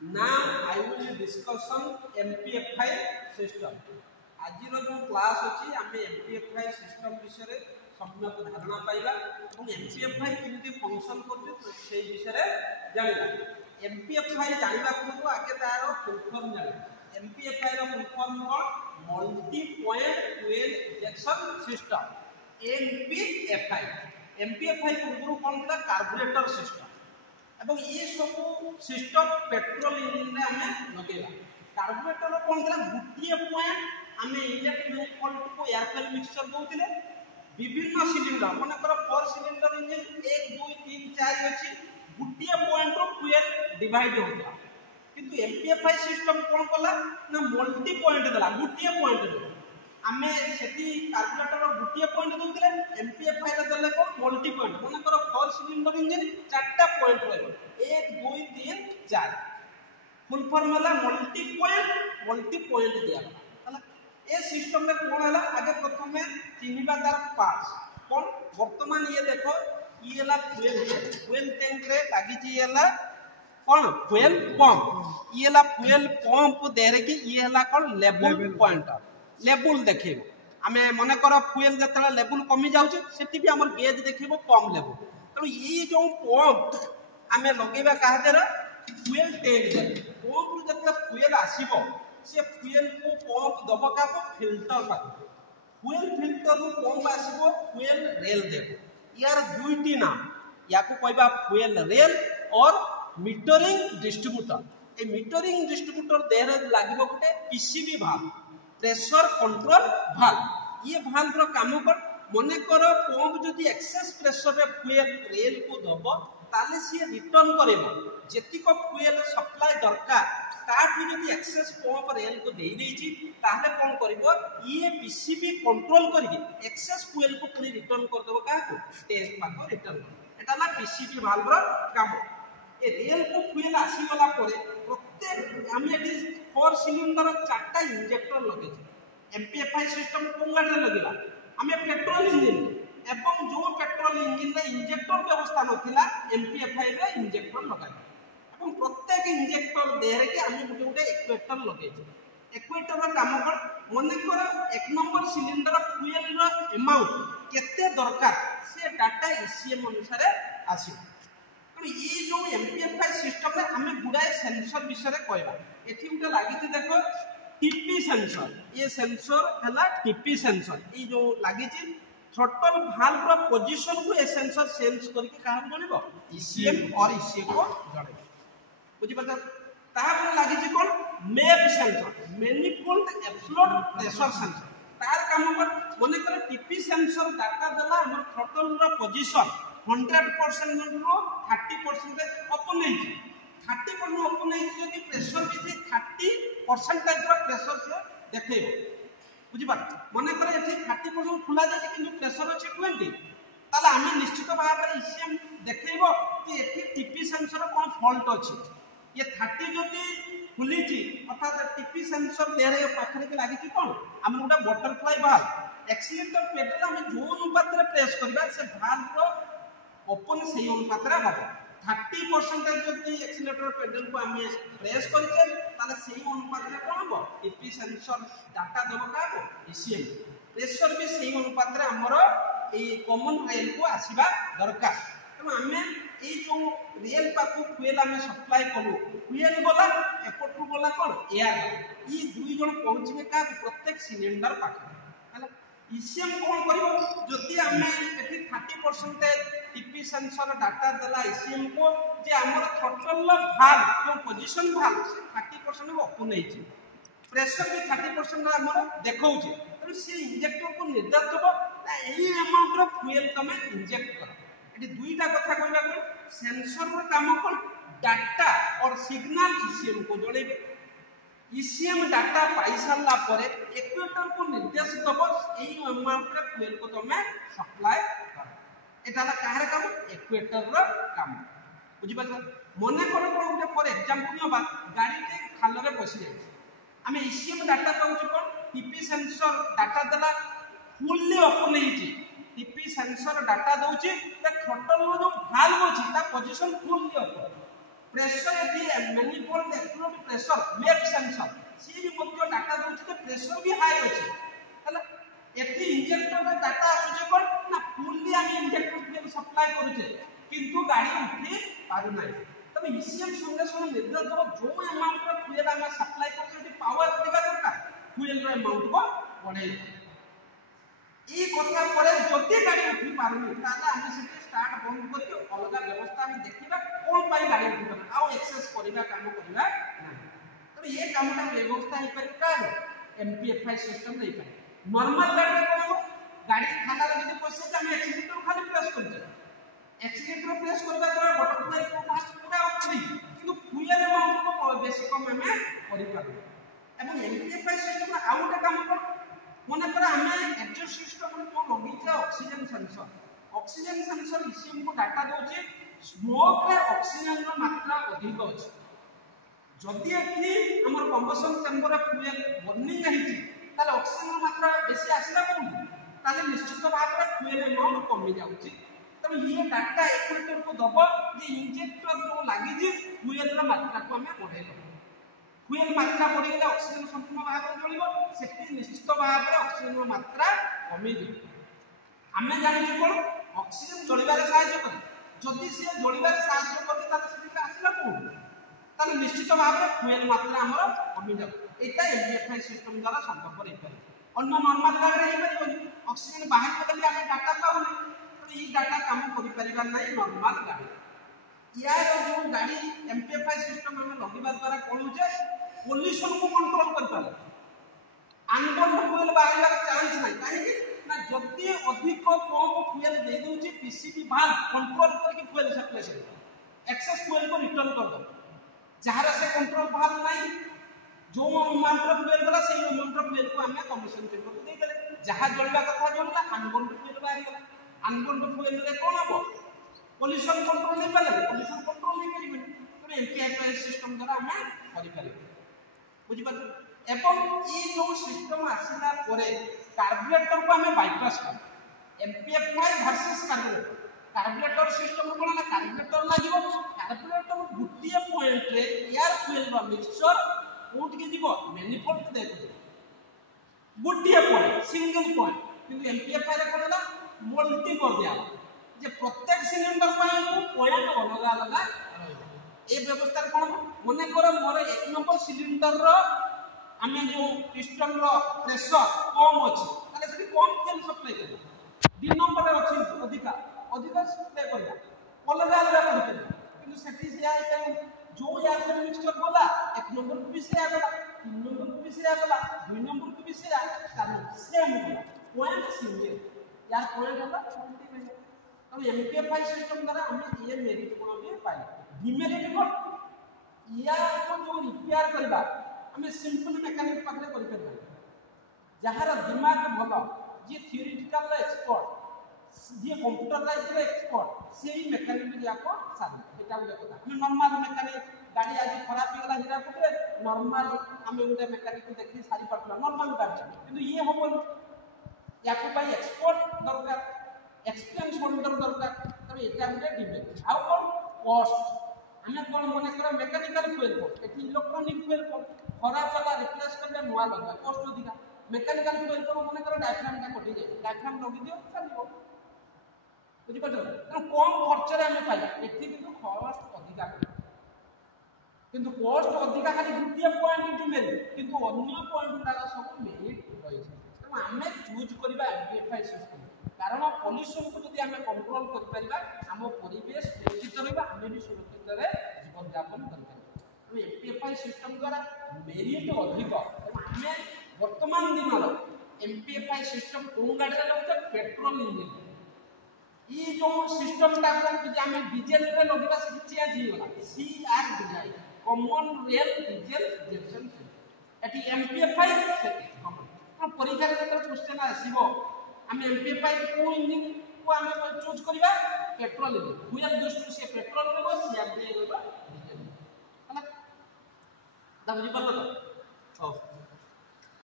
Now I will discussion MPFI system. आज जो class अच्छी आम MPFI सिस्टम विषय सम्यक धारणा पाइबा और MPFI केमती फंक्शन करछे से विषय जानिबा। MPFI जानिबा पूर्व आगे तार फुल फॉर्म जानिबा। MPFI रो फुल फॉर्म कोन multi point fuel injection system MPFI। MPFI पूर्व कोन था कार्बोरेटर सिस्टम एवं ये सब सिस्टम पेट्रोल इंजिन रे हमें लगेगा। कार्बोरेटर कोन था गुटिए पॉइंट हमें इलेक्ट्रिक वोल्ट को एयर फ्यूल मिक्सचर दोतिले विभिन्न सिलिंडर मन कर पर सिलिंडर इंजन 1 2 3 4 अछि गुटिए पॉइंट रो फ्यूल डिवाइड होता किंतु MPFI सिस्टम कोन कला ना मल्टी पॉइंट देला गुटिए पॉइंट आमे सेठी कार्बोरेटर गुटिए पॉइंट दोतिले MPFI रे देले को मल्टी पॉइंट मन कर फोर सिलिंडर इंजन चारटा पॉइंट रहबो 1 2 3 4 फुल फॉर्म होला मल्टी पॉइंट दिया हला ए सिस्टम रे कोन होला आगे प्रथमे चिनिबा तार पार्ट्स कोन वर्तमान ये देखो ये होला फ्यूल टैंक रे लागी छी होला कोन फ्यूल पंप ये होला फ्यूल पंप देरे कि ये होला कोन लेवल पॉइंटर लेवल देखिबो आमे मने कर फ्यूल जतला लेवल कमी जाउछ सेठी भी हमर गेज देखिबो कम लेवल तो ये जो पंप आमे लगेबा काहे देरा फ्यूल टैंक दे पंप रु जतला फ्यूल आसीबो से फ्यूल को पंप दबो का फिल्टर पा फ्यूल फिल्टर रु पंप आसीबो फ्यूल रेल देबो यार दुईटी नाम याको कहबा फ्यूल रेल और मीटरिंग डिस्ट्रीब्यूटर ए मीटरिंग डिस्ट्रीब्यूटर देहरे लागिबो गुटे PCB valve pressure control valve ये भाल्व रो काम कर मने कर पंप जदी एक्सेस प्रेशर रे फ्यूल रेल को दबो ताले से रिटर्न करेबो जेतिको फ्यूल सप्लाई दरकार ताठू जदी एक्सेस पंप रेल को देई देछि ताले कोन करिवो ये पीसीबी कंट्रोल करिके एक्सेस फ्यूल को पूरी रिटर्न कर देबो काको टैंक पाको रिटर्न एटा ला पीसीबी भाल्व रो काम ए रेल को फ्यूल आसी गला परे प्रत्येक हम एटी फोर सिलिंडर चारटा इंजेक्टर लगे MPFI सिस्टम कोंगाटे लगेला हमें पेट्रोल इंजन एवं जो पेट्रोल इंजन रे इंजेक्टर व्यवस्था नथिला MPFI रे इंजेक्टर लगाई एवं प्रत्येक इंजेक्टर देहरे के हम गुटे गुटे इक्वेटर लगे इक्वेटर रो काम कर मने कर एक नंबर सिलिंडर फ्यूल रो अमाउंट केते दरकार से डाटा ECM अनुसार आसी तो ये जो MPFI सिस्टम रे हमें गुडाए सेंसर विषय रे कहबा एठी गुटे लागि देखो टीपी सेंसर ये सेंसर हला टीपी सेंसर ये जो लागि थ्रोटल भाल्व रो पोजीशन को ए सेंसर सेंस करके कहा जणिबो ECM और ECA को जणिबो बुझि पता तार लागि कोन MAP sensor manifold absolute pressure sensor तार काम कर मने कर टीपी सेंसर डाटा देला हमर थ्रोटल रो पोजीशन 100% रो 30% ओपन है 30% ओपन है यदि प्रेशर भी 30% रो प्रेशर से देखैबो बुझि बात मने करे एठी 30% खुला जाय किंतु प्रेशर अछि 20 ताला हम निश्चित भाव रे ECM देखैबो कि एठी टीपी सेंसर कोन फॉल्ट अछि ये 30 जदि खुली छी अर्थात टीपी सेंसर देरे पाखरे के लागि छी कोन हम गोटा बटरफ्लाई भाल्व एक्सीलेटर पेडल हम जो अनुपात रे प्रेस करबा से भाल्व रो ओपन सही अनुपात रे हबो 30% जदि एक्सीलेटर पेडल को हम प्रेस करके ताले सही अनुपात रे कोन हबो टीपी सेंसर डाटा देबो काको ECM प्रेशर भी सही अनुपात रे हमर ए कॉमन रेल को आसीबा दरकार तो हमें ए जो रेल पाकू फ्यूल हमें सप्लाई करू फ्यूल गला एपटू गला कोन एयर ई दुई जण पहुंचबे का प्रत्येक सिलिंडर पाक हला ECM कोन करिवो जति हमें एठी 30% टीपी सेंसर डाटा देला ECM को जे हमर थ्रोटल भाल्व जो पोजीशन भाल्व से 30% ओपन है छी प्रेशर भी 30% हमर देखौची तो से इंजेक्टर को निर्देश दबो एही अमाउंट रो फ्यूल तमे इंजेक्ट करो एटी दुईटा कथा कहबा को सेंसर रो काम कोन डाटा और सिग्नल ECM को जोड़ेबे ECM डाटा पाई सारला परे इक्वेटर को निर्देश दबो एही अमाउंट रे फ्यूल को तमे सप्लाई करो एटा ला काहरे काम इक्वेटर रो काम बुझि पाछो मने कर कोन फॉर एग्जांपल नबा गाड़ी के खाल रे बसि जाय हमें ECM डाटा पाउछ कोन टीपी सेंसर डाटा देला फुल्ली ओपन हेची टीपी सेंसर डाटा दउची त थ्रोटल रो जो भाल्व अछि ता पोजीशन फुल्ली ओपन प्रेशर एटी manifold explode pressure MAP sensor सी भी मध्य डाटा दउछि जे प्रेशर भी हाई अछि हला एटी इंजेक्टर रे डाटा आसुचे कोन ना फुल्ली हम इंजेक्टर फ्यूल सप्लाई करूचे किंतु गाड़ी उठी पारु नाही तबे ईसीएम संगे संगे निर्देश दब जो अमाउंट रो फ्यूल हम सप्लाई करछे पावर दिगा दरकार फ्यूल रो अमाउंट को बढ़ाई ई कथा परे जति गाड़ी उठी पारुनी ताले हम सेठी स्टार्ट बंद करके अलग व्यवस्था में देखिबा कोन पाई गाड़ी उठी पार आ एक्सेस करिबा काम करिबा ना तबे ये कामटा व्यवस्था ही पर का एमपीएफआई सिस्टम नहीं पाए नॉर्मल गाड़ी को गाड़ी खाना रे यदि पसे हम एक्सीलेटर खाली प्रेस करछे एक्सीलेटर प्रेस करबा द्वारा बटरफ्लाई को फास्ट पूरा उठी किंतु फ्यूल अमाउंट को बेसी कम हमें करि पार एवं एमपीएफआई सिस्टम आउट काम कर मने कर हमें एडजस्ट सिस्टम को लगी छै ऑक्सीजन सेंसर ईसीएम को डाटा दोचे स्मोक रे ऑक्सीजन रो मात्रा अधिक अछि जदि एथि हमर कंबसन चेंबर फ्यूल बर्निंग हेछि ताले ऑक्सीजन रो मात्रा बेसी आसिला कोन ताले निश्चित भाव रे फ्यूल अमाउंट कमी जाउछि तब ये डाटा एक्वेटर को दबो जे इंजेक्टर जो लागि जे फ्यूल रो मात्रा को हमें बढ़ाइबो फ्यूल मात्रा बढ़ी गले ऑक्सीजन संपूर्ण भाव रे जळिबो सेठी निश्चित भाव रे ऑक्सीजन रो मात्रा कमी जे हमें जानि जे कोन ऑक्सीजन जळिबारे सहायता करे जदि से जळिबारे सहायता करते ताले सेठी आसिला कोन ताले निश्चित भाव रे फ्यूल मात्रा हमर कमी जाउ एटा एमपीएफआई सिस्टम द्वारा संभव रे पारे अन्य नॉर्मल गाड़ी रे पारिबो ऑक्सीजन बाहर करले हमें डाटा पाउनी तो ई डाटा काम करि परिबा नै नॉर्मल गाड़ी यार जो गाड़ी एमपीएफआई सिस्टम में लगिबा द्वारा कोन हो जे पोल्यूशन को कंट्रोल कर पाले अनबोल्ड फ्यूल बाहर चांस नहीं काहे ना जति अधिक पंप फ्यूल दे दोची पीसीबी वाल्व कंट्रोल करके फ्यूल सप्लाई करे एक्सेस फ्यूल को रिटर्न कर दो जहां से कंट्रोल वाल्व नहीं जो अमाउंट ऑफ फ्यूल वाला सही अमाउंट ऑफ फ्यूल को हमें कमीशन चेंबर को दे देले जहां जळिबा कथा जळला अनबोल्ड फ्यूल बाहर गला अनबोल्ड फ्यूल रे कोन हो पोल्यूशन कंट्रोल नहीं पाले पोल्यूशन कंट्रोल नहीं करिबे तो एमपीएफआई सिस्टम द्वारा हमें करि पाले बुझि पाछ एवं ई जो सिस्टम आसिला परे कार्बोरेटर को हमें बाईपास कर एमपीएफआई वर्सेस कार्बोरेटर सिस्टम कोन ना कार्बोरेटर लागिबो कार्बोरेटर गुटिए पॉइंट रे एयर फ्यूल बा मिक्सचर कोट के जीवो मैनिफोल्ड देखो गुटिए पॉइंट सिंगल पॉइंट किंतु एमपीएफआई रे कोन ना मल्टी कर दिया जे प्रत्येक सिलेंडर को पॉइंट अलग अलग ए व्यवस्था कोन मने कर मोर 1 नंबर सिलेंडर रो हमें जो पिस्टन रो प्रेशर कम अछि ताले से कम फ्यूल सप्लाई कर 2 नंबर रे अछि अधिका सप्लाई करबा अलग अलग कर किंतु सेठी से आइ जो यार में मिक्सचर बोला 1 नंबर को भी से आगला 3 नंबर को भी से आगला 2 नंबर को भी से आगला सेम बोला पॉइंट सिंगल यार पॉइंट होला 20 अब एमपीएफआई सिस्टम द्वारा हमें ये मेरिट कोन भी पाई डिमेरिट कोन या को जो रिपेयर करबा हमें सिंपल मैकेनिक पाखरे करि परबा जहार दिमाग भलो जे थ्योरेटिकल एक्सपर्ट जे कंप्यूटराइज रे एक्सपर्ट सेही मैकेनिक याको सारी एटा बोले कथा हम नॉर्मल मैकेनिक गाड़ी आज खराब हो गला हिरापुर रे नॉर्मल हमें उनके मैकेनिक को देखि सारी पटला नॉर्मल गाड़ी किंतु ये होबो याको भाई एक्सपर्ट दरकार एक्सपीरियंस होल्डर दरकार तब एटा गुटे डिमेरिट आउ कोन कॉस्ट हमें कोन मने कर मैकेनिकल फ्यूल को एठी इलेक्ट्रॉनिक फ्यूल को खराब वाला रिप्लेस करबे नुवा लगबा कॉस्ट अधिका मैकेनिकल फ्यूल को मने कर डायफ्राम का कटि जाय डायफ्राम लगी दियो चलिबो बुझि पड़ो तो कम खर्च रे हमें पाइबा एठी किंतु कॉस्ट अधिका किंतु कॉस्ट अधिका खाली गुटिया पॉइंट डिमेरिट किंतु अन्य पॉइंट गुडा सब मेरिट रही तो हमें चूज करबा एमपीएफआई सिस्टम कारण पोल्यूशन को यदि हमें कंट्रोल कर परिबा हम परिवेश सुरक्षित रहबा हमें भी सुरक्षित रे जीवन यापन कर परिबा हम एमपीएफआई सिस्टम द्वारा मेरिट अधिक हमें वर्तमान दिन रो एमपीएफआई सिस्टम कोन गाड़ी रे लगता पेट्रोल इंजन ई जो सिस्टम ता को जे हमें डीजल रे लगबा से चेंज ही होला CR design common rail diesel injection एटी एमपीएफआई सेटिंग कॉमन परीक्षा रे क्वेश्चन आसीबो हम एमपीएफआई को इंजन को हमें चूज करबा पेट्रोल इंजन फ्यूल दृष्टि से पेट्रोल लेबो सीआर दे लेबो डीजल हला दा बुझि पड़लो तो